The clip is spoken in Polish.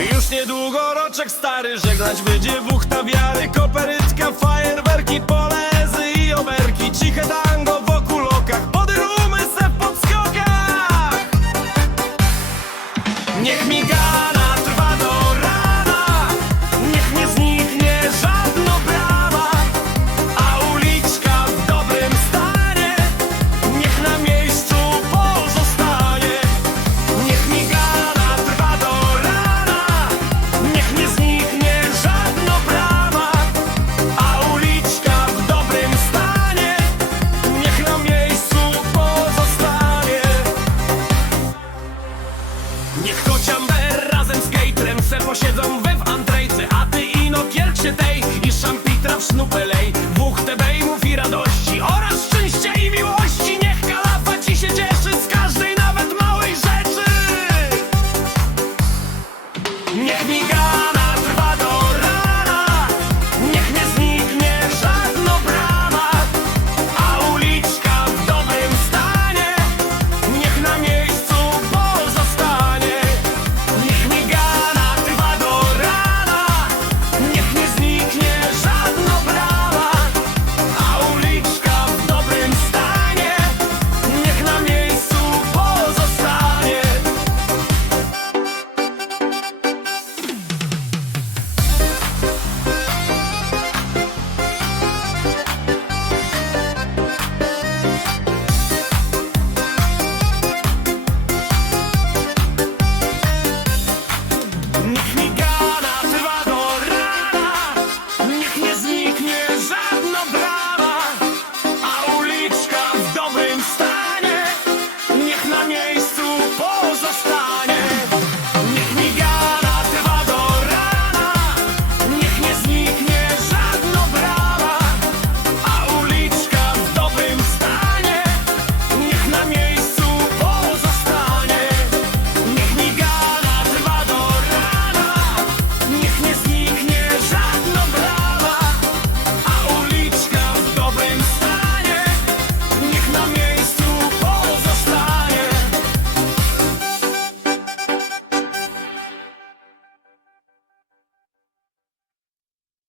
Już niedługo roczek stary Żegnać będzie wuchta wiary Koperytka, fajerwerki Niech kociamber razem z Gatorem se posiedzą we w Andrejce.